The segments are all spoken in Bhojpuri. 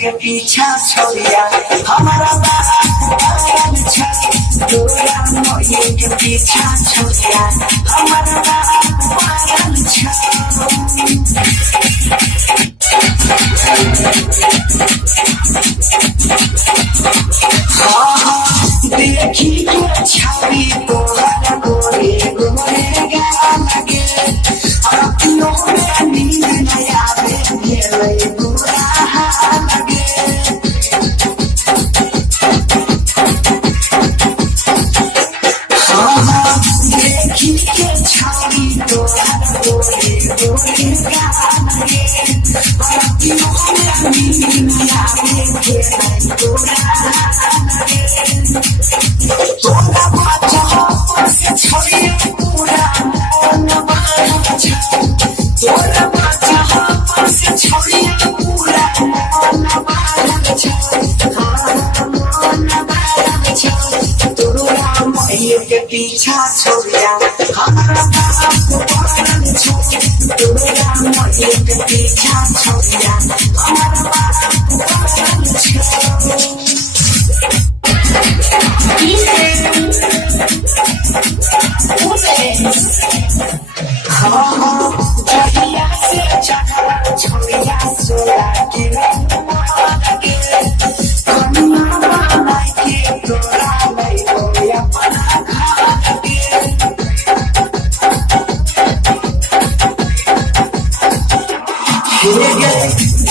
के पीछा छोड़िया हमारा बाप तोरा मोये के पीछा छोड़िया हमारा देखी के छवि तोहरा गोरे गोरे गाल लगे अखियों में नींद न आवे भेले बुरा हाल लगे देखी के छवि तोहरा गोरे गोरे गाल लगे अखियों में नींद न आवे भेले बुरा हाल लगे तोरा बाजा से छोड़ी पूरा मन बाजा तोरा बाजा से छोड़ी पूरा मन बाजा मन बाजा तोरा मोये के पीछा छोड़िया हमारा बाप बन तोरा मोये के पीछा छोड़िया हमारा बाप बन जहिया से चढ़ा छोड़िया सोला के लगे कन्या बनाई के तोरा नहीं हो अपना घर के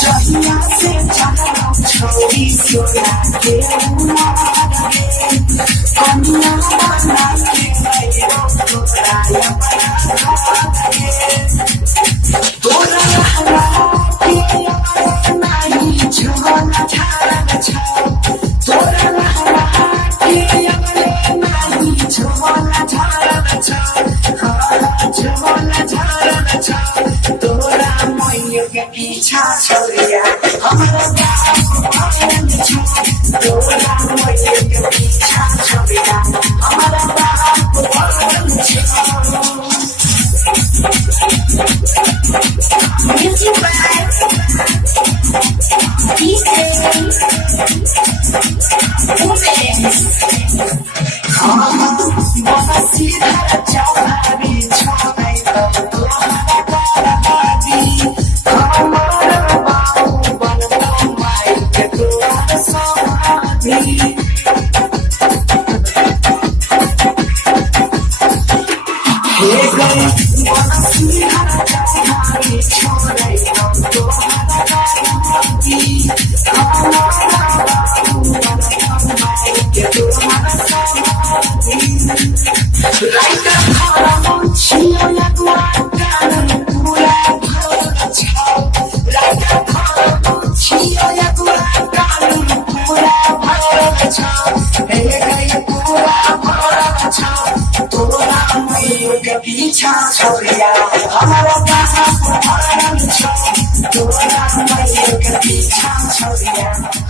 जहिया से चढ़ा छोड़ी सोला के लगे कन्या बनाई के नहीं हो तोरा अपना पीछा छोड़िया हमारा तोरा मोये के पीछा छोड़िया हमारा पीछा छोड़िया हमारा बाप तोरा मोये के पीछा छोड़िया